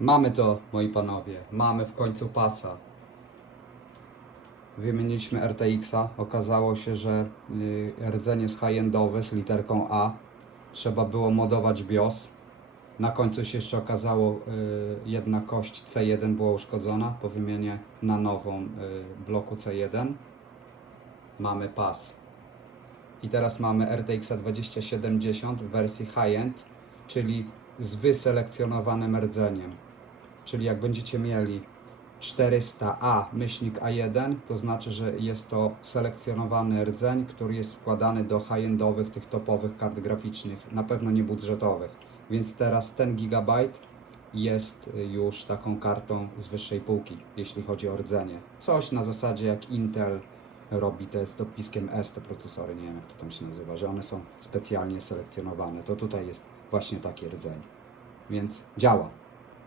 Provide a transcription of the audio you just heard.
Mamy to, moi panowie. Mamy w końcu pasa. Wymieniliśmy RTX-a. Okazało się, że y, rdzeń jest high-endowy z literką A. Trzeba było modować BIOS. Na końcu się jeszcze okazało, y, jedna kość C1 była uszkodzona. Po wymianie na nową y, bloku C1 mamy pas. I teraz mamy RTX 2070 w wersji high-end, czyli z wyselekcjonowanym rdzeniem. Czyli jak będziecie mieli 400A myślnik A1, to znaczy, że jest to selekcjonowany rdzeń, który jest wkładany do high-endowych, tych topowych kart graficznych, na pewno nie budżetowych. Więc teraz ten gigabajt jest już taką kartą z wyższej półki, jeśli chodzi o rdzenie. Coś na zasadzie jak Intel robi te z dopiskiem S, te procesory, nie wiem jak to tam się nazywa, że one są specjalnie selekcjonowane. To tutaj jest właśnie taki rdzeń. Więc działa.